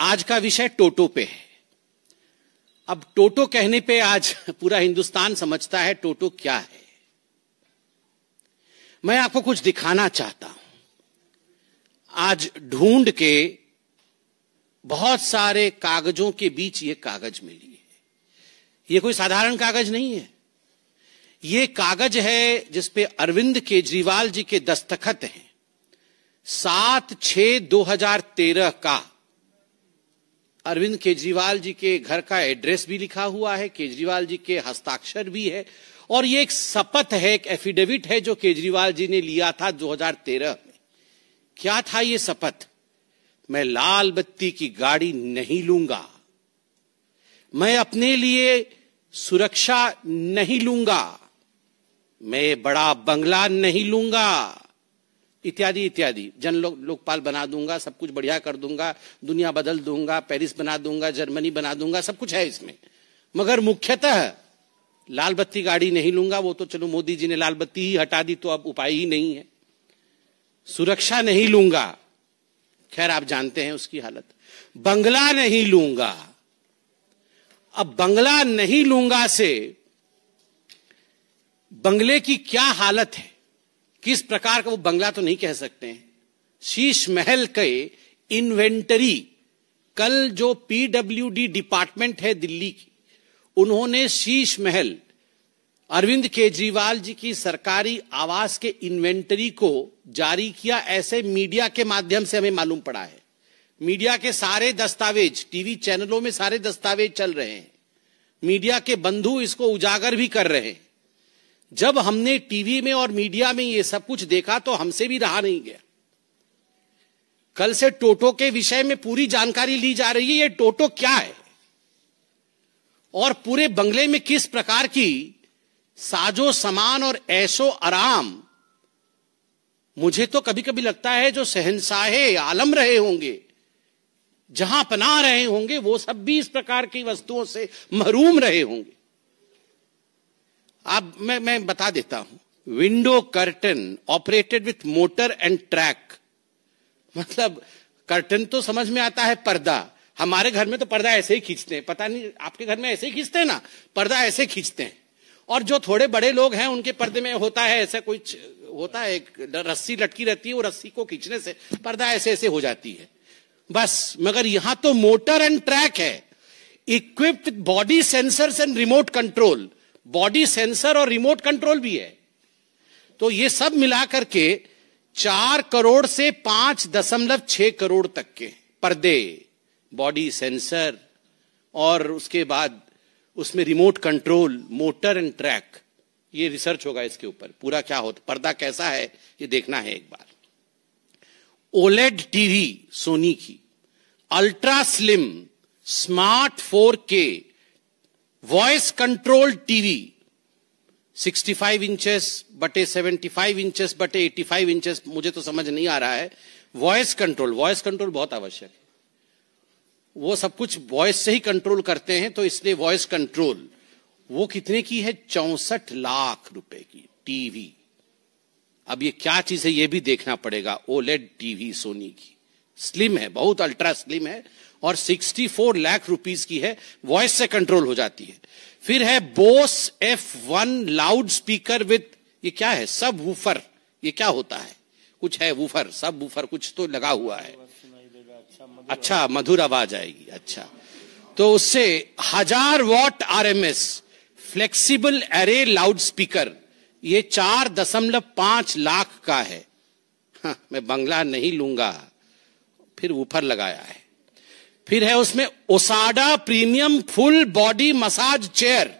आज का विषय टोटो पे है। अब टोटो कहने पे आज पूरा हिंदुस्तान समझता है टोटो क्या है। मैं आपको कुछ दिखाना चाहता हूं। आज ढूंढ के बहुत सारे कागजों के बीच ये कागज मिली है। ये कोई साधारण कागज नहीं है। ये कागज है जिसपे अरविंद केजरीवाल जी के दस्तखत हैं। 7/6/2013 का अरविंद केजरीवाल जी के घर का एड्रेस भी लिखा हुआ है, केजरीवाल जी के हस्ताक्षर भी है, और ये एक शपथ है, एक एफिडेविट है जो केजरीवाल जी ने लिया था 2013 में। क्या था ये शपथ? मैं लाल बत्ती की गाड़ी नहीं लूंगा, मैं अपने लिए सुरक्षा नहीं लूंगा, मैं बड़ा बंगला नहीं लूंगा, इत्यादि इत्यादि। लोकपाल बना दूंगा, सब कुछ बढ़िया कर दूंगा, दुनिया बदल दूंगा, पेरिस बना दूंगा, जर्मनी बना दूंगा, सब कुछ है इसमें। मगर मुख्यतः लाल बत्ती गाड़ी नहीं लूंगा। वो तो चलो मोदी जी ने लाल बत्ती ही हटा दी तो अब उपाय ही नहीं है। सुरक्षा नहीं लूंगा, खैर आप जानते हैं उसकी हालत। बंगला नहीं लूंगा। अब बंगला नहीं लूंगा से बंगले की क्या हालत है, किस प्रकार का वो बंगला तो नहीं कह सकते हैं। शीश महल के इन्वेंटरी, कल जो पीडब्ल्यूडी डिपार्टमेंट है दिल्ली की, उन्होंने शीश महल अरविंद केजरीवाल जी की सरकारी आवास के इन्वेंटरी को जारी किया। ऐसे मीडिया के माध्यम से हमें मालूम पड़ा है। मीडिया के सारे दस्तावेज, टीवी चैनलों में सारे दस्तावेज चल रहे हैं। मीडिया के बंधु इसको उजागर भी कर रहे हैं। जब हमने टीवी में और मीडिया में ये सब कुछ देखा तो हमसे भी रहा नहीं गया। कल से टोटो के विषय में पूरी जानकारी ली जा रही है। ये टोटो क्या है और पूरे बंगले में किस प्रकार की साजो सामान और ऐशो आराम। मुझे तो कभी कभी लगता है जो शहंशाहे आलम रहे होंगे, जहां पनाह रहे होंगे, वो सब भी इस प्रकार की वस्तुओं से महरूम रहे होंगे। अब मैं बता देता हूं। Window curtain operated with motor and track. मतलब कर्टन तो समझ में आता है, पर्दा। हमारे घर में तो पर्दा ऐसे ही खींचते हैं, पता नहीं आपके घर में ऐसे ही खींचते हैं ना, पर्दा ऐसे खींचते हैं। और जो थोड़े बड़े लोग हैं उनके पर्दे में होता है ऐसा कुछ होता है, एक रस्सी लटकी रहती है, वो रस्सी को खींचने से पर्दा ऐसे ऐसे हो जाती है बस। मगर यहां तो मोटर एंड ट्रैक है, equipped with body sensors and remote control. Body sensor और रिमोट कंट्रोल भी है। तो ये सब मिलाकर के 4 करोड़ से 5.6 करोड़ तक के पर्दे, बॉडी सेंसर और उसके बाद उसमें remote control, motor and track. ये रिसर्च होगा इसके ऊपर पूरा क्या होता, पर्दा कैसा है ये देखना है एक बार। ओलेड टीवी सोनी की, ultra slim smart 4K voice control TV 65 inches बटे 75 इंचेस बटे 85 इंचेस। मुझे तो समझ नहीं आ रहा है। वॉइस कंट्रोल बहुत आवश्यक है। वो सब कुछ वॉइस से ही कंट्रोल करते हैं, तो इसलिए वॉइस कंट्रोल। वो कितने की है? 64 लाख रुपए की टीवी। अब ये क्या चीज है ये भी देखना पड़ेगा। ओलेड टीवी सोनी की, स्लिम है, बहुत अल्ट्रा स्लिम है और 64 लाख रुपीस की है। वॉइस से कंट्रोल हो जाती है। फिर है Bose F1 loud speaker with, ये क्या है? सब वूफर। ये क्या होता है? कुछ है वूफर, सब वूफर कुछ तो लगा हुआ है। अच्छा, मधुर आवाज आएगी। अच्छा, तो उससे 1000 what RMS flexible array loud speaker, ये 4.5 लाख का है। हाँ, मैं बंगला नहीं लूंगा। फिर वूफर लगाया है। फिर है उसमें ओसाडा premium full body massage chair.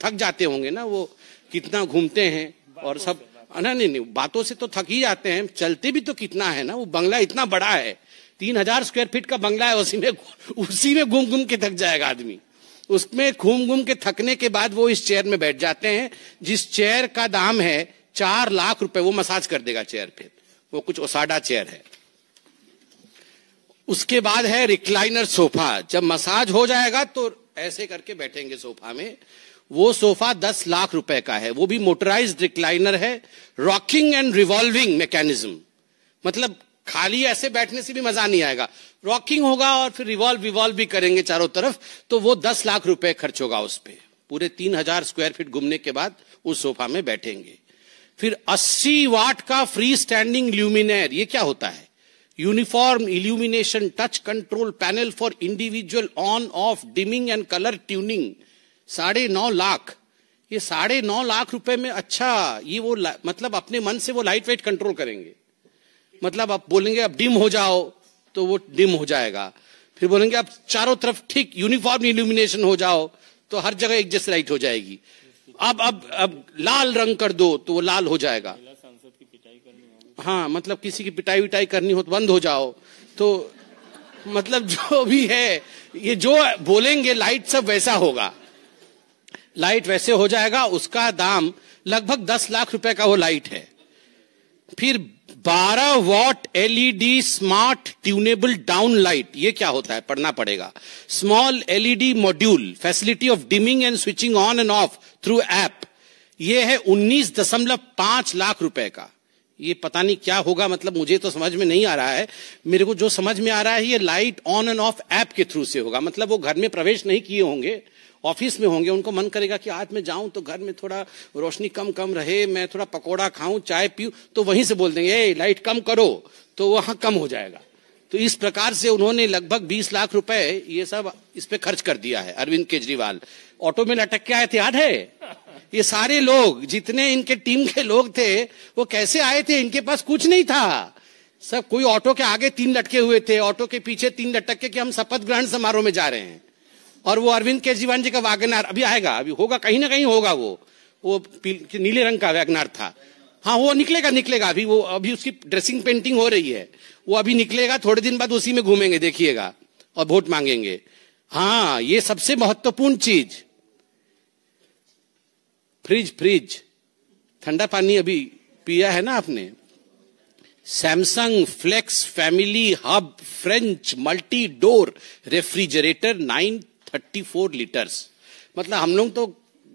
थक जाते होंगे ना वो, कितना घूमते हैं और सब। नहीं, बातों से तो थक ही जाते हैं, चलते भी तो कितना है ना। वो बंगला इतना बड़ा है, 3000 स्क्वायर फीट का बंगला है। उसी में घूम घूम के थक जाएगा आदमी। उसमें घूम घूम के थकने के बाद वो इस चेयर में बैठ जाते हैं, जिस चेयर का दाम है 4 लाख रुपए। वो मसाज कर देगा चेयर पे। वो कुछ ओसाडा चेयर है। उसके बाद है रिक्लाइनर सोफा। जब मसाज हो जाएगा तो ऐसे करके बैठेंगे सोफा में। वो सोफा 10 लाख रुपए का है। वो भी मोटराइज्ड रिक्लाइनर है, रॉकिंग एंड रिवॉल्विंग मैकेनिज्म। मतलब खाली ऐसे बैठने से भी मजा नहीं आएगा, रॉकिंग होगा और फिर रिवॉल्व भी करेंगे चारों तरफ, तो वो 10 लाख रुपए खर्च होगा उस पे। पूरे 3000 स्क्वायर फीट घूमने के बाद उस सोफा में बैठेंगे। फिर 80 वाट का फ्री स्टैंडिंग ल्यूमिनेयर, ये क्या होता है? Uniform illumination touch control panel for individual on off dimming and colour tuning, 9.5 lakh. ये 9.5 लाख रुपए में, अच्छा ये वो मतलब अपने मन से वो लाइट वेट कंट्रोल करेंगे। मतलब आप बोलेंगे अब डिम हो जाओ तो वो डिम हो जाएगा, फिर बोलेंगे अब चारों तरफ ठीक यूनिफॉर्म इल्यूमिनेशन हो जाओ तो हर जगह एक जैसी लाइट हो जाएगी। अब लाल रंग कर दो तो वो लाल हो जाएगा। हाँ, मतलब किसी की पिटाई विटाई करनी हो तो बंद हो जाओ, तो मतलब जो भी है ये जो बोलेंगे लाइट सब वैसा होगा, लाइट वैसे हो जाएगा। उसका दाम लगभग 10 लाख रुपए का वो लाइट है। फिर 12 what LED smart tunable down light, ये क्या होता है पढ़ना पड़ेगा। Small LED module, facility of dimming and switching on end of through app, ये है 19.5 लाख रुपए का। ये पता नहीं क्या होगा, मतलब मुझे तो समझ में नहीं आ रहा है। मेरे को जो समझ में आ रहा है ये light on end of app के थ्रू से होगा। मतलब वो घर में प्रवेश नहीं किए होंगे, ऑफिस में होंगे, उनको मन करेगा कि आज मैं जाऊं तो घर में थोड़ा रोशनी कम रहे, मैं थोड़ा पकोड़ा खाऊं, चाय पीऊं, तो वहीं से बोल देंगे ए लाइट कम करो, तो वहां कम हो जाएगा। तो इस प्रकार से उन्होंने लगभग 20 लाख रुपए ये सब इस पे खर्च कर दिया है। अरविंद केजरीवाल ऑटो में लटक के आए थे, याद है? ये सारे लोग जितने इनके टीम के लोग थे वो कैसे आए थे? इनके पास कुछ नहीं था, सब कोई ऑटो के आगे 3 लटके हुए थे, ऑटो के पीछे 3 लटक के कि हम शपथ ग्रहण समारोह में जा रहे हैं। और वो अरविंद केजरीवाल जी का वैगनआर अभी आएगा, अभी होगा, कहीं ना कहीं होगा, वो नीले रंग का वैगनआर था। हाँ, वो निकलेगा अभी, वो अभी उसकी ड्रेसिंग पेंटिंग हो रही है, वो अभी निकलेगा, थोड़े दिन बाद उसी में घूमेंगे, देखिएगा, और वोट मांगेंगे। हाँ, ये सबसे महत्वपूर्ण चीज, फ्रिज, ठंडा पानी अभी पिया है ना आपने। Samsung flex family hub French multi door refrigerator 934 litres. मतलब हम लोग तो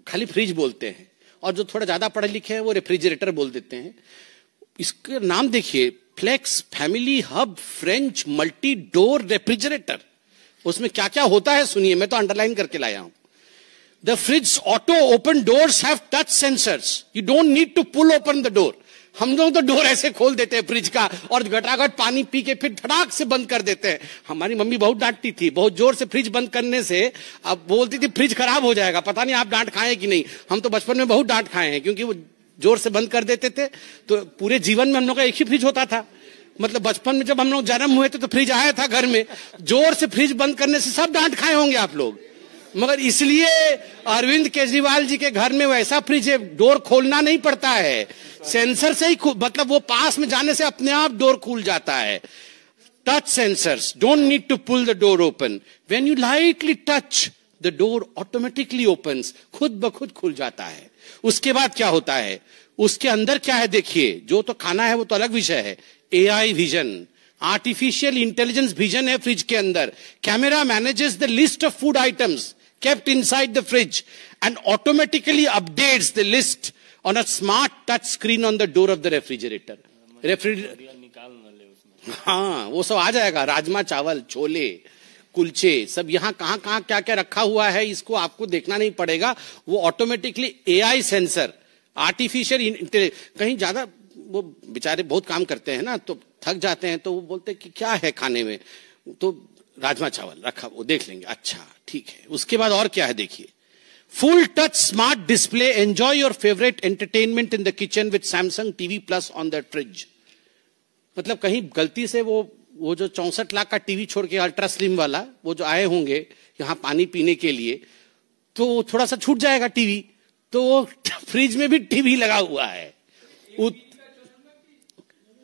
खाली फ्रिज बोलते हैं और जो थोड़ा ज्यादा पढ़े लिखे हैं वो रेफ्रिजरेटर बोल देते हैं। इसका नाम देखिए, flex family hub French multi door refrigerator. उसमें क्या क्या होता है सुनिए, मैं तो अंडरलाइन करके लाया हूं। The fridge auto open doors have touch sensors. You don't need to pull open the door. हम लोग तो डोर ऐसे खोल देते हैं फ्रिज का और घटाघट पानी पी के फिर धड़ाक से बंद कर देते हैं। हमारी मम्मी बहुत डांटती थी, बहुत जोर से फ्रिज बंद करने से। अब बोलती थी फ्रिज खराब हो जाएगा। पता नहीं आप डांट खाए कि नहीं, हम तो बचपन में बहुत डांट खाए हैं, क्योंकि वो जोर से बंद कर देते थे। तो पूरे जीवन में हम लोग का एक ही फ्रिज होता था। मतलब बचपन में जब हम लोग जन्म हुए थे तो फ्रिज आया था घर में, जोर से फ्रिज बंद करने से सब डांट खाए होंगे आप लोग। मगर इसलिए अरविंद केजरीवाल जी के घर में वैसा फ्रिज है, डोर खोलना नहीं पड़ता है, सेंसर से ही मतलब वो पास में जाने से अपने आप डोर खुल जाता है। Touch sensors, don't need to pull the door open, when you lightly touch the door automatically opens, खुद ब खुद खुल जाता है। उसके बाद क्या होता है, उसके अंदर क्या है देखिए, जो तो खाना है वो तो अलग विषय है। AI vision, artificial intelligence vision है फ्रिज के अंदर। Camera manages the list of food items kept inside the fridge and automatically updates the list on a smart touch screen on the door of the refrigerator. हाँ, वो सब आ जाएगा, राजमा चावल, छोले, कुलचे, सब यहाँ कहाँ कहाँ क्या क्या रखा हुआ है, इसको आपको देखना नहीं पड़ेगा। वो automatically AI sensor, artificial intelligence. कहीं ज्यादा वो बेचारे बहुत काम करते हैं ना, तो थक जाते हैं, तो वो बोलते हैं कि क्या है खाने में, तो राजमा चावल रखा, वो देख लेंगे, अच्छा ठीक है। उसके बाद और क्या है देखिए, full touch smart display, enjoy your favourite entertainment in the kitchen with Samsung TV plus on the fridge. मतलब कहीं गलती से वो जो 64 लाख का टीवी छोड़ के अल्ट्रा स्लिम वाला वो जो आए होंगे यहाँ पानी पीने के लिए, तो थोड़ा सा छूट जाएगा टीवी, तो वो फ्रिज में भी टीवी लगा हुआ है,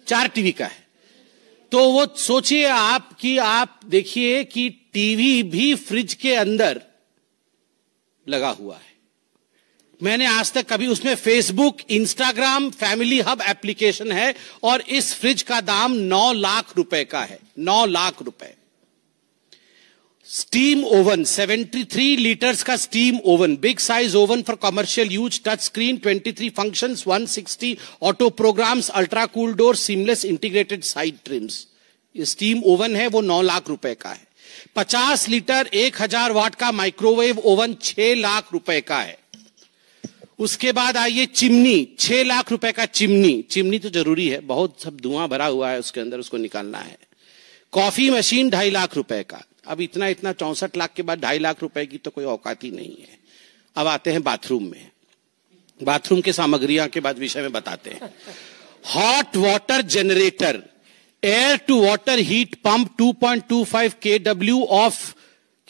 4 टीवी का है। तो वो सोचिए आप कि आप देखिए कि टीवी भी फ्रिज के अंदर लगा हुआ है। मैंने आज तक कभी उसमें Facebook, Instagram, family hub application है, और इस फ्रिज का दाम 9 लाख रुपए का है, 9 लाख रुपए। स्टीम ओवन 73 लीटर्स का steam oven, big size oven for commercial use, touch screen, 23 functions, 160 auto programs, ultra cool door, seamless integrated side trims. ये स्टीम ओवन है वो 9 लाख रुपए का है। 50 लीटर 1000 वाट का माइक्रोवेव ओवन 6 लाख रुपए का है। उसके बाद आइए चिमनी, 6 लाख रुपए का चिमनी। चिमनी तो जरूरी है, बहुत सब धुआं भरा हुआ है उसके अंदर, उसको निकालना है। कॉफी मशीन 2.5 लाख रुपए का। अब इतना 64 लाख के बाद 2.5 लाख रुपए की तो कोई औकात ही नहीं है। अब आते हैं बाथरूम में। बाथरूम के सामग्रियां के बाद विषय में बताते हैं। Hot water generator, air to water heat pump, 2.25 kW of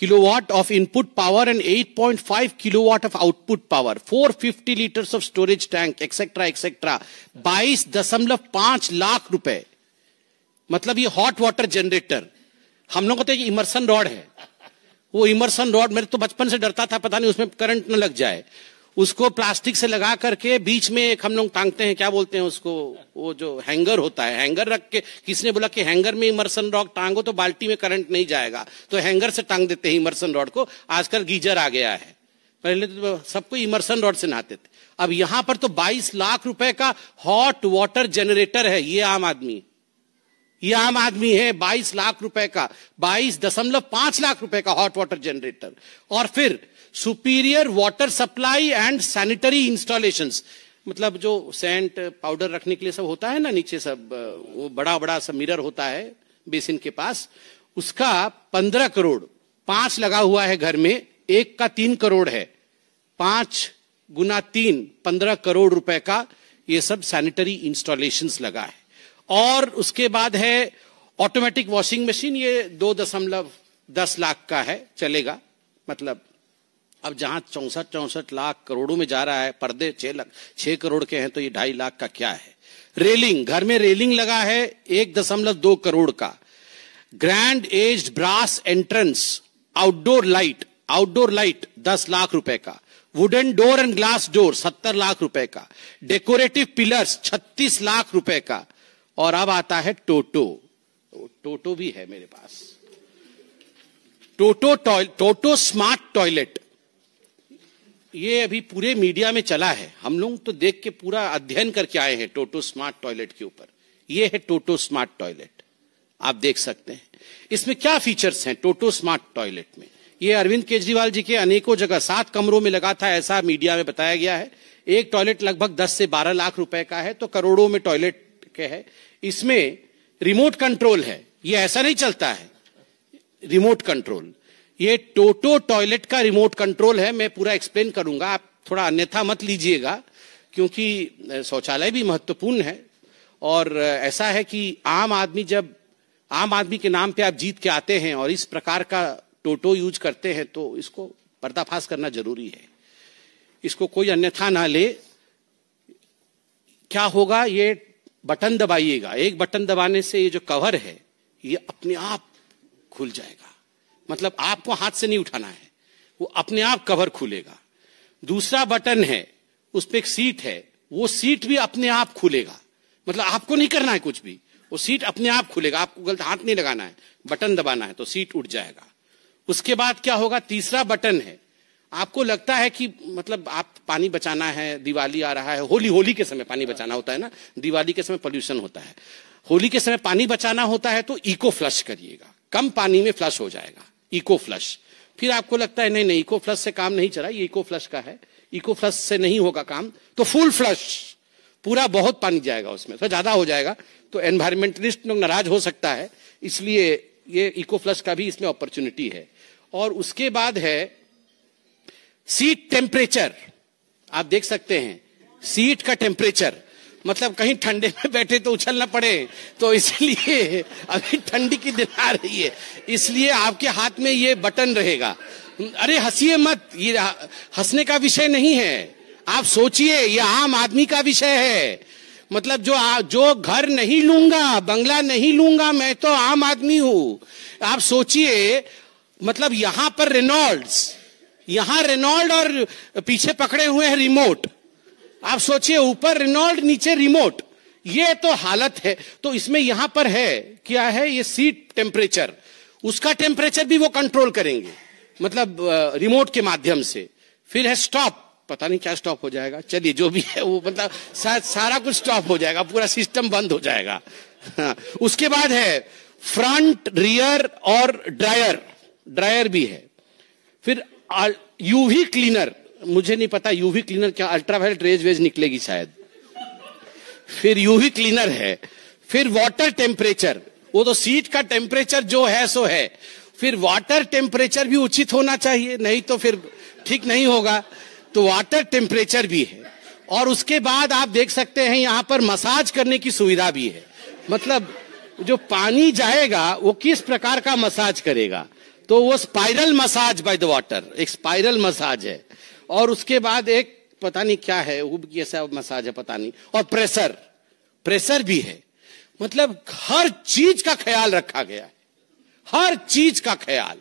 kilowatt of input power and 8.5 kilowatt of output power, 450 liters of storage tank, etc. etc. 22.5 lakh रुपए। मतलब ये हॉट वाटर जनरेटर, हम लोग को तो इमर्सन रॉड है, वो इमर्सन रॉड मेरे तो बचपन से डरता था, पता नहीं उसमें करंट न लग जाए। उसको प्लास्टिक से लगा करके बीच में एक हम लोग टांगते हैं, क्या बोलते हैं उसको, वो जो हैंगर होता है, हैंगर रख के, किसने बोला कि हैंगर में इमर्सन रॉड टांगो तो बाल्टी में करंट नहीं जाएगा, तो हैंगर से टांग देते हैं इमर्सन रॉड को। आजकल गीजर आ गया है, पहले तो सबको इमर्सन रॉड से नहाते थे। अब यहां पर तो 22 लाख रुपए का हॉट वाटर जनरेटर है। ये आम आदमी है, 22 लाख रुपए का, 22.5 लाख रुपए का हॉट वाटर जनरेटर। और फिर superior water supply and sanitary installations, मतलब जो सेंट पाउडर रखने के लिए सब होता है ना नीचे, सब वो बड़ा बड़ा सब मिरर होता है बेसिन के पास, उसका 15 करोड़, 5 लगा हुआ है घर में, एक का 3 करोड़ है, 5 गुना 3 15 करोड़ रुपए का ये सब सैनिटरी इंस्टॉलेशंस लगा है। और उसके बाद है ऑटोमेटिक वॉशिंग मशीन, ये 2.10 लाख का है, चलेगा। मतलब अब जहां 64 लाख करोड़ों में जा रहा है, पर्दे 6 करोड़ के हैं, तो ये 2.5 लाख का क्या है। रेलिंग, घर में रेलिंग लगा है 1.2 करोड़ का। Grand aged brass entrance, outdoor light 10 lakh रुपए का। Wooden door and glass door 70 lakh रुपए का। डेकोरेटिव पिलर्स 36 लाख रुपए का। और अब आता है टोटो भी है मेरे पास, टोटो स्मार्ट टॉयलेट। ये अभी पूरे मीडिया में चला है, हम लोग तो देख के पूरा अध्ययन करके आए हैं टोटो स्मार्ट टॉयलेट के ऊपर। ये है टोटो स्मार्ट टॉयलेट, आप देख सकते हैं इसमें क्या फीचर्स हैं टोटो स्मार्ट टॉयलेट में। ये अरविंद केजरीवाल जी के अनेकों जगह 7 कमरों में लगा था, ऐसा मीडिया में बताया गया है। एक टॉयलेट लगभग 10 से 12 लाख रुपए का है, तो करोड़ों में टॉयलेट के है। इसमें रिमोट कंट्रोल है, ये ऐसा नहीं चलता है, रिमोट कंट्रोल। ये टोटो टॉयलेट का रिमोट कंट्रोल है, मैं पूरा एक्सप्लेन करूंगा, आप थोड़ा अन्यथा मत लीजिएगा, क्योंकि शौचालय भी महत्वपूर्ण है। और ऐसा है कि आम आदमी के नाम पे आप जीत के आते हैं और इस प्रकार का टोटो यूज करते हैं, तो इसको पर्दाफाश करना जरूरी है, इसको कोई अन्यथा ना ले। क्या होगा, ये बटन दबाइएगा, एक बटन दबाने से ये जो कवर है ये अपने आप खुल जाएगा, मतलब आपको हाथ से नहीं उठाना है, वो अपने आप कवर खुलेगा। दूसरा बटन है, उस पर एक सीट है, वो सीट भी अपने आप खुलेगा, मतलब आपको नहीं करना है कुछ भी, वो सीट अपने आप खुलेगा, आपको गलत हाथ नहीं लगाना है, बटन दबाना है तो सीट उठ जाएगा। उसके बाद क्या होगा, तीसरा बटन है, आपको लगता है कि मतलब आप पानी बचाना है, दिवाली आ रहा है, होली के समय पानी बचाना होता है ना, दिवाली के समय पोल्यूशन होता है, होली के समय पानी बचाना होता है, तो इको फ्लश करिएगा, कम पानी में फ्लश हो जाएगा, इको फ्लश। फिर आपको लगता है नहीं इको फ्लश से काम नहीं चला, ये इको फ्लश का है, इको फ्लश से नहीं होगा काम, तो फुल फ्लश, पूरा बहुत पानी जाएगा उसमें, तो ज्यादा हो जाएगा, तो एनवायरमेंटलिस्ट लोग नाराज हो सकता है, इसलिए ये इको फ्लश का भी इसमें अपॉर्चुनिटी है। और उसके बाद है सीट टेम्परेचर, आप देख सकते हैं सीट का टेम्परेचर, मतलब कहीं ठंडे में बैठे तो उछल ना पड़े, तो इसलिए अभी ठंडी की दिन आ रही है, इसलिए आपके हाथ में ये बटन रहेगा। अरे हंसिए मत, ये हंसने का विषय नहीं है, आप सोचिए, ये आम आदमी का विषय है। मतलब जो घर नहीं लूंगा, बंगला नहीं लूंगा, मैं तो आम आदमी हूं। आप सोचिए, मतलब यहां पर रेनॉल्ड और पीछे पकड़े हुए हैं रिमोट, आप सोचिए ऊपर रेनॉल्ड नीचे रिमोट, ये तो हालत है। तो इसमें यहां पर है क्या है, ये सीट टेम्परेचर, उसका टेम्परेचर भी वो कंट्रोल करेंगे, मतलब रिमोट के माध्यम से। फिर है स्टॉप, पता नहीं क्या स्टॉप हो जाएगा, चलिए जो भी है वो, मतलब सारा कुछ स्टॉप हो जाएगा, पूरा सिस्टम बंद हो जाएगा। हाँ, उसके बाद है फ्रंट, रियर और ड्रायर भी है। फिर यूवी क्लीनर, मुझे नहीं पता यूवी क्लीनर क्या, अल्ट्रावायलेट रेज वेज निकलेगी शायद। फिर यूवी क्लीनर है। फिर वाटर टेम्परेचर, वो तो सीट का टेम्परेचर जो है सो है। फिर वाटर टेम्परेचर भी उचित होना चाहिए, नहीं तो फिर ठीक नहीं होगा, तो वाटर टेम्परेचर भी है। और उसके बाद आप देख सकते हैं यहां पर मसाज करने की सुविधा भी है, मतलब जो पानी जाएगा वो किस प्रकार का मसाज करेगा, तो वो spiral massage by the water, एक स्पाइरल मसाज है। और उसके बाद एक पता नहीं क्या है, वो कैसा मसाज है पता नहीं, और प्रेशर भी है। मतलब हर चीज का ख्याल रखा गया है, हर चीज का ख्याल।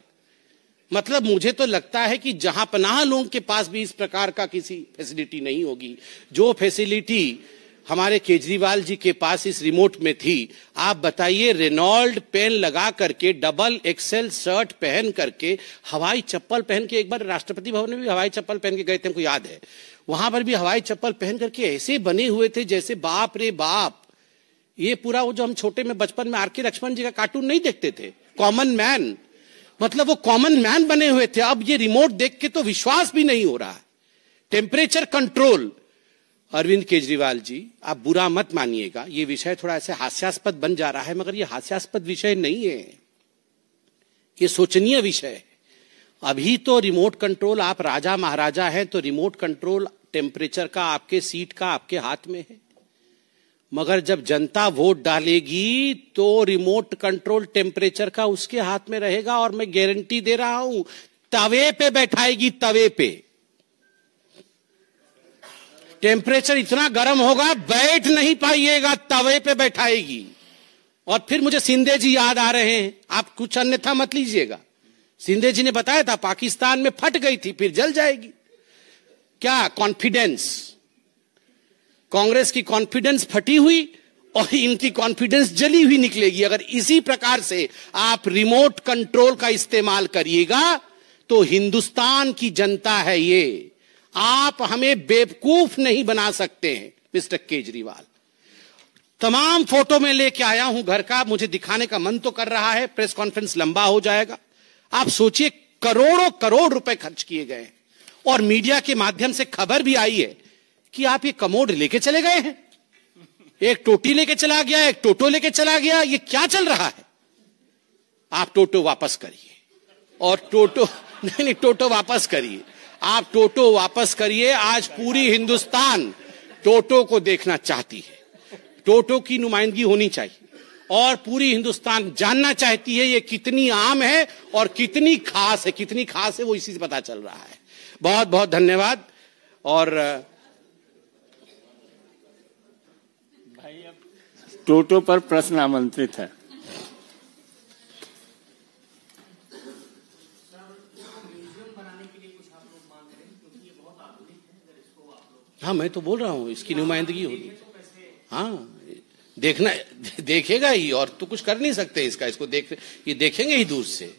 मतलब मुझे तो लगता है कि जहां पनाह लोगों के पास भी इस प्रकार का किसी फैसिलिटी नहीं होगी, जो फैसिलिटी हमारे केजरीवाल जी के पास इस रिमोट में थी। आप बताइए, रेनॉल्ड पेन लगा करके, डबल एक्सेल शर्ट पहन करके, हवाई चप्पल पहन के, एक बार राष्ट्रपति भवन में भी हवाई चप्पल पहन के गए थे, हमको याद है, वहां पर भी हवाई चप्पल पहन करके ऐसे बने हुए थे जैसे बाप रे बाप। ये पूरा वो जो हम छोटे में बचपन में आर.के. लक्ष्मण जी का कार्टून नहीं देखते थे, कॉमन मैन, मतलब वो कॉमन मैन बने हुए थे। अब ये रिमोट देख के तो विश्वास भी नहीं हो रहा है। टेम्परेचर कंट्रोल, अरविंद केजरीवाल जी आप बुरा मत मानिएगा, ये विषय थोड़ा ऐसे हास्यास्पद बन जा रहा है, मगर ये हास्यास्पद विषय नहीं है, ये सोचनीय विषय है। अभी तो रिमोट कंट्रोल, आप राजा महाराजा हैं तो रिमोट कंट्रोल टेम्परेचर का आपके सीट का आपके हाथ में है, मगर जब जनता वोट डालेगी तो रिमोट कंट्रोल टेम्परेचर का उसके हाथ में रहेगा। और मैं गारंटी दे रहा हूं, तवे पे बैठाएगी, तवे पे टेम्परेचर इतना गर्म होगा बैठ नहीं पाइएगा, तवे पे बैठाएगी। और फिर मुझे सिंधे जी याद आ रहे हैं, आप कुछ अन्यथा मत लीजिएगा। सिंधे जी ने बताया था पाकिस्तान में फट गई थी, फिर जल जाएगी। क्या कॉन्फिडेंस, कांग्रेस की कॉन्फिडेंस फटी हुई और इनकी कॉन्फिडेंस जली हुई निकलेगी। अगर इसी प्रकार से आप रिमोट कंट्रोल का इस्तेमाल करिएगा तो हिंदुस्तान की जनता है ये, आप हमें बेवकूफ नहीं बना सकते हैं मिस्टर केजरीवाल। तमाम फोटो में लेके आया हूं घर का, मुझे दिखाने का मन तो कर रहा है, प्रेस कॉन्फ्रेंस लंबा हो जाएगा। आप सोचिए, करोड़ों करोड़ रुपए खर्च किए गए और मीडिया के माध्यम से खबर भी आई है कि आप ये कमोड लेके चले गए हैं, एक टोटी लेके चला गया, एक टोटो लेके चला गया, ये क्या चल रहा है? आप टोटो वापस करिए, और टोटो नहीं, टोटो वापस करिए, आप टोटो वापस करिए। आज पूरी हिंदुस्तान टोटो को देखना चाहती है, टोटो की नुमाइंदगी होनी चाहिए, और पूरी हिंदुस्तान जानना चाहती है ये कितनी आम है और कितनी खास है, कितनी खास है वो इसी से पता चल रहा है। बहुत बहुत धन्यवाद। और टोटो पर प्रश्न आमंत्रित है। हाँ, मैं तो बोल रहा हूँ इसकी नुमाइंदगी होगी। हाँ, देखना, देखेगा ही, और तो कुछ कर नहीं सकते इसका, इसको ये देखेंगे ही दूर से।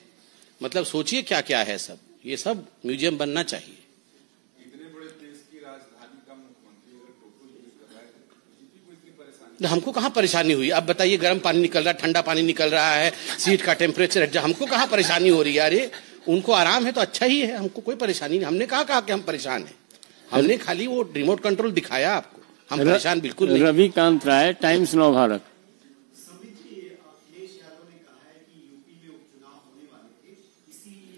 मतलब सोचिए क्या क्या है सब, ये सब म्यूजियम बनना चाहिए। इतने बड़े देश की राजधानी का मुख्यमंत्री अगर टोटो यूज कर रहा है तो इतनी परेशानी, हमको कहाँ परेशानी हुई? अब बताइए, गर्म पानी निकल रहा है, ठंडा पानी निकल रहा है, सीट का टेम्परेचर, हमको कहाँ परेशानी हो रही है? अरे उनको आराम है तो अच्छा ही है, हमको कोई परेशानी नहीं। हमने कहा कि हम परेशान हैं, हमने खाली वो रिमोट कंट्रोल दिखाया आपको, हम परेशान बिल्कुल नहीं। रविकांत राय, टाइम्स नव भारत।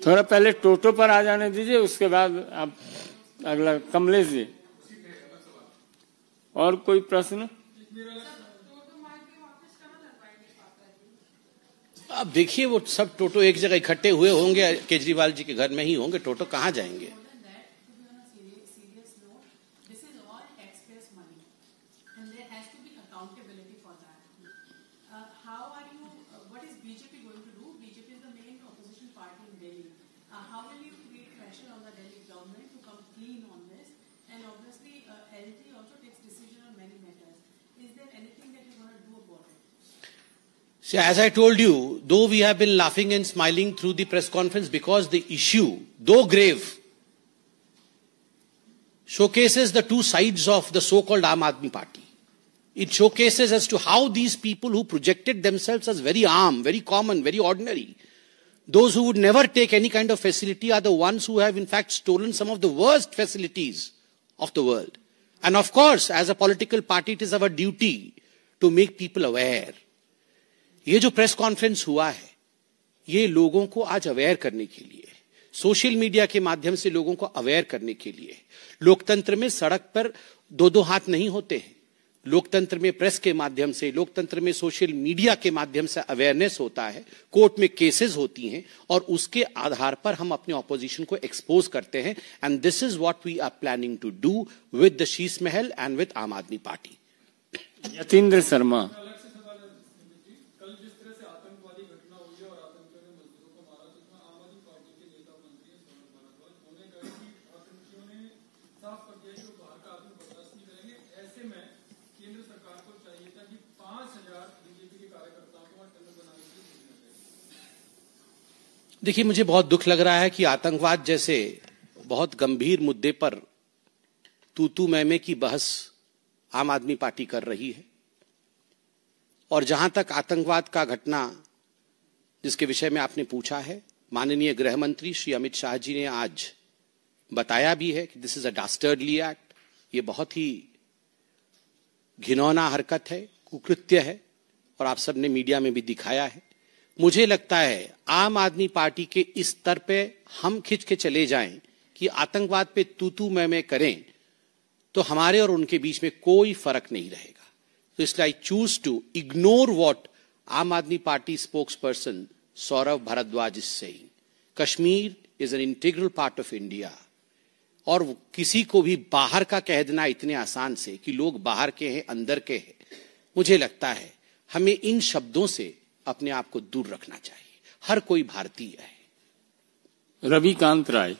थोड़ा पहले टोटो पर आ जाने दीजिए, उसके बाद आप अगला। कमलेश जी, और कोई प्रश्न? अब देखिए, वो सब टोटो एक जगह इकट्ठे हुए होंगे, केजरीवाल जी के घर में ही होंगे, टोटो कहाँ जाएंगे? So as I told you, though we have been laughing and smiling through the press conference because the issue, though grave, showcases the two sides of the so-called Aam Aadmi Party. It showcases as to how these people who projected themselves as very Aam, very common, very ordinary, those who would never take any kind of facility are the ones who have in fact stolen some of the worst facilities of the world. And of course, as a political party, it is our duty to make people aware. ये जो press conference हुआ है, ये लोगों को आज aware करने के लिए, सोशल मीडिया के माध्यम से लोगों को अवेयर करने के लिए। लोकतंत्र में सड़क पर दो दो हाथ नहीं होते हैं, लोकतंत्र में प्रेस के माध्यम से, लोकतंत्र में सोशल मीडिया के माध्यम से अवेयरनेस होता है, कोर्ट में केसेस होती हैं और उसके आधार पर हम अपने ऑपोजिशन को एक्सपोज करते हैं। And this is what we are planning to do with the Sheesh Mahal and with आम आदमी पार्टी। यतीन्द्र शर्मा। देखिए, मुझे बहुत दुख लग रहा है कि आतंकवाद जैसे बहुत गंभीर मुद्दे पर तू मैं की बहस आम आदमी पार्टी कर रही है। और जहां तक आतंकवाद का घटना जिसके विषय में आपने पूछा है, माननीय गृह मंत्री श्री अमित शाह जी ने आज बताया भी है कि दिस इज अ डास्टर्डली एक्ट, ये बहुत ही घिनौना हरकत है, कुकृत्य है, और आप सबने मीडिया में भी दिखाया है। मुझे लगता है आम आदमी पार्टी के इस स्तर पे हम खिंच के चले जाएं कि आतंकवाद पे तू मैं करें तो हमारे और उनके बीच में कोई फर्क नहीं रहेगा। तो इसलिए I choose to ignore what Aam Aadmi Party spokesperson Saurabh Bharadwaj is saying. Kashmir is an integral part of India, और किसी को भी बाहर का कह देना इतने आसान से कि लोग बाहर के हैं अंदर के हैं, मुझे लगता है हमें इन शब्दों से अपने आप को दूर रखना चाहिए। हर कोई भारतीय है। रविकांत राय।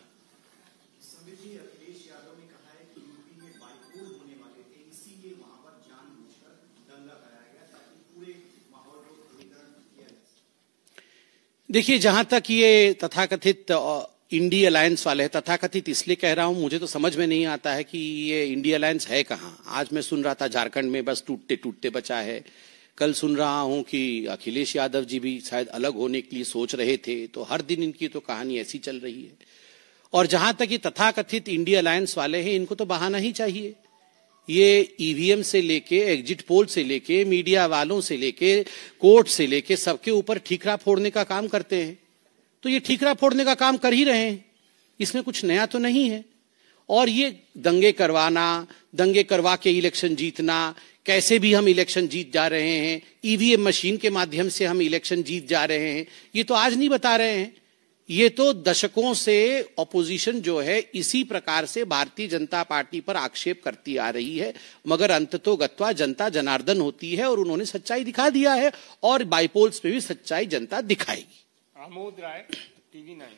देखिए, जहां तक ये तथाकथित इंडी अलायंस वाले हैं, तथाकथित इसलिए कह रहा हूं, मुझे तो समझ में नहीं आता है कि ये इंडी अलायंस है कहां। आज मैं सुन रहा था झारखंड में बस टूटते टूटते बचा है, कल सुन रहा हूं कि अखिलेश यादव जी भी शायद अलग होने के लिए सोच रहे थे। तो हर दिन इनकी तो कहानी ऐसी चल रही है। और जहां तक ये तथाकथित इंडिया अलायंस वाले हैं, इनको तो बहाना ही चाहिए। ये ईवीएम से लेके, एग्जिट पोल से लेके, मीडिया वालों से लेके, कोर्ट से लेके, सबके ऊपर ठीकरा फोड़ने का काम करते हैं। तो ये ठीकरा फोड़ने का काम कर ही रहे हैं, इसमें कुछ नया तो नहीं है। और ये दंगे करवाना, दंगे करवा के इलेक्शन जीतना, कैसे भी हम इलेक्शन जीत जा रहे हैं, ईवीएम मशीन के माध्यम से हम इलेक्शन जीत जा रहे हैं, ये तो आज नहीं बता रहे हैं। ये तो दशकों से ऑपोजिशन जो है इसी प्रकार से भारतीय जनता पार्टी पर आक्षेप करती आ रही है, मगर अंततोगत्वा जनता जनार्दन होती है और उन्होंने सच्चाई दिखा दिया है और बाईपोल्स पे भी सच्चाई जनता दिखाएगी। आमोद राय, TV9।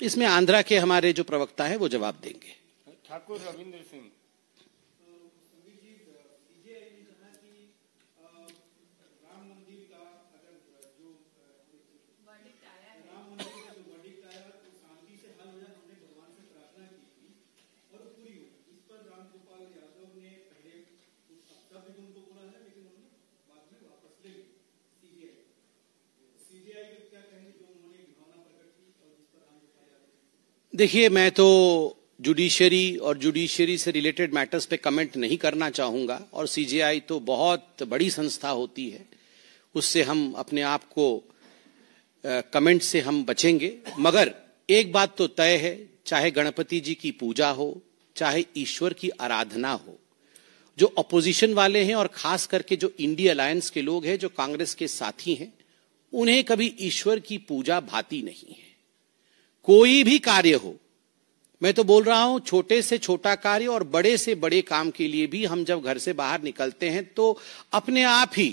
इसमें आंध्रा के हमारे जो प्रवक्ता है वो जवाब देंगे। ठाकुर रविंद्र सिंह। देखिए, मैं तो जुडिशरी और जुडिशरी से रिलेटेड मैटर्स पे कमेंट नहीं करना चाहूंगा, और सीजेआई तो बहुत बड़ी संस्था होती है, उससे हम अपने आप को कमेंट से हम बचेंगे। मगर एक बात तो तय है, चाहे गणपति जी की पूजा हो, चाहे ईश्वर की आराधना हो, जो अपोजिशन वाले हैं और खास करके जो इंडी अलायंस के लोग हैं, जो कांग्रेस के साथी हैं, उन्हें कभी ईश्वर की पूजा भाती नहीं है। कोई भी कार्य हो, मैं तो बोल रहा हूं, छोटे से छोटा कार्य और बड़े से बड़े काम के लिए भी हम जब घर से बाहर निकलते हैं तो अपने आप ही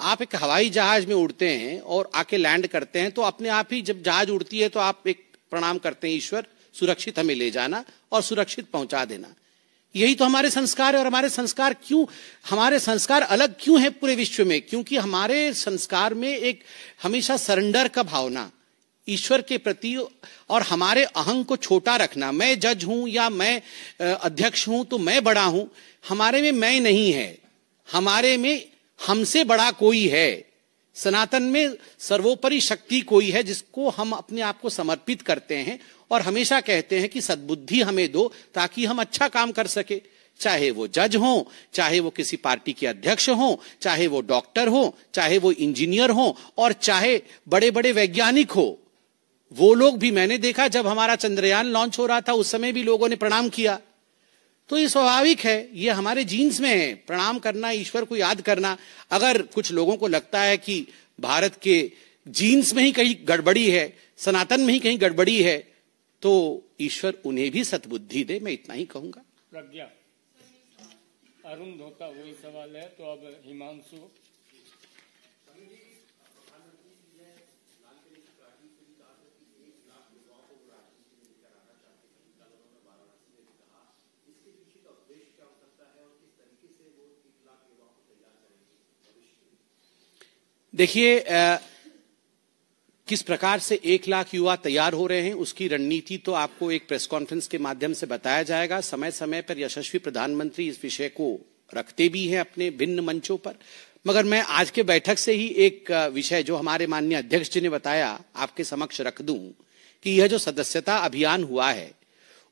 आप एक हवाई जहाज में उड़ते हैं और आके लैंड करते हैं तो अपने आप ही जब जहाज उड़ती है तो आप एक प्रणाम करते हैं, ईश्वर सुरक्षित हमें ले जाना और सुरक्षित पहुंचा देना। यही तो हमारे संस्कार है। और हमारे संस्कार अलग क्यों है पूरे विश्व में? क्योंकि हमारे संस्कार में एक हमेशा सरेंडर का भावना ईश्वर के प्रति और हमारे अहंग को छोटा रखना। मैं जज हूं या मैं अध्यक्ष हूं तो मैं बड़ा हूं, हमारे में मैं नहीं है, हमारे में हमसे बड़ा कोई है। सनातन में सर्वोपरि शक्ति कोई है जिसको हम अपने आप को समर्पित करते हैं और हमेशा कहते हैं कि सद्बुद्धि हमें दो ताकि हम अच्छा काम कर सके। चाहे वो जज हो, चाहे वो किसी पार्टी के अध्यक्ष हो, चाहे वो डॉक्टर हो, चाहे वो इंजीनियर हो और चाहे बड़े बड़े वैज्ञानिक हो। वो लोग भी मैंने देखा जब हमारा चंद्रयान लॉन्च हो रहा था उस समय भी लोगों ने प्रणाम किया। तो ये स्वाभाविक है, ये हमारे जीन्स में है, प्रणाम करना, ईश्वर को याद करना। अगर कुछ लोगों को लगता है कि भारत के जीन्स में ही कहीं गड़बड़ी है, सनातन में ही कहीं गड़बड़ी है, तो ईश्वर उन्हें भी सद्बुद्धि दे, मैं इतना ही कहूंगा। प्रज्ञा, अरुण धोता वही सवाल है, तो अब हिमांशु। देखिए, किस प्रकार से 1 लाख युवा तैयार हो रहे हैं उसकी रणनीति तो आपको एक प्रेस कॉन्फ्रेंस के माध्यम से बताया जाएगा। समय समय पर यशस्वी प्रधानमंत्री इस विषय को रखते भी हैं अपने भिन्न मंचों पर। मगर मैं आज के बैठक से ही एक विषय जो हमारे माननीय अध्यक्ष जी ने बताया आपके समक्ष रख दूं कि यह जो सदस्यता अभियान हुआ है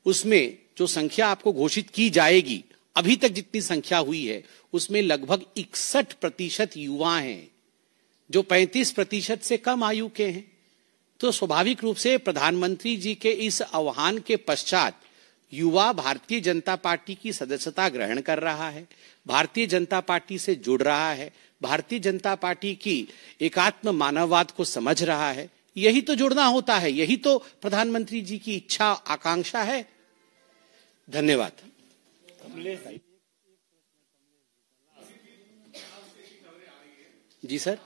उसमें जो संख्या आपको घोषित की जाएगी, अभी तक जितनी संख्या हुई है उसमें लगभग 61% युवा हैं जो 35% से कम आयु के हैं। तो स्वाभाविक रूप से प्रधानमंत्री जी के इस आह्वान के पश्चात युवा भारतीय जनता पार्टी की सदस्यता ग्रहण कर रहा है, भारतीय जनता पार्टी से जुड़ रहा है, भारतीय जनता पार्टी की एकात्म मानववाद को समझ रहा है। यही तो जुड़ना होता है, यही तो प्रधानमंत्री जी की इच्छा आकांक्षा है। धन्यवाद। जी सर।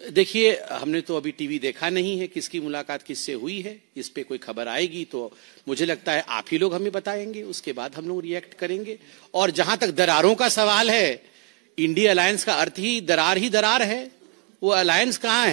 देखिए, हमने तो अभी टीवी देखा नहीं है किसकी मुलाकात किससे हुई है। इस पे कोई खबर आएगी तो मुझे लगता है आप ही लोग हमें बताएंगे, उसके बाद हम लोग रिएक्ट करेंगे। और जहां तक दरारों का सवाल है, इंडिया अलायंस का अर्थ ही दरार है। वो अलायंस कहाँ है?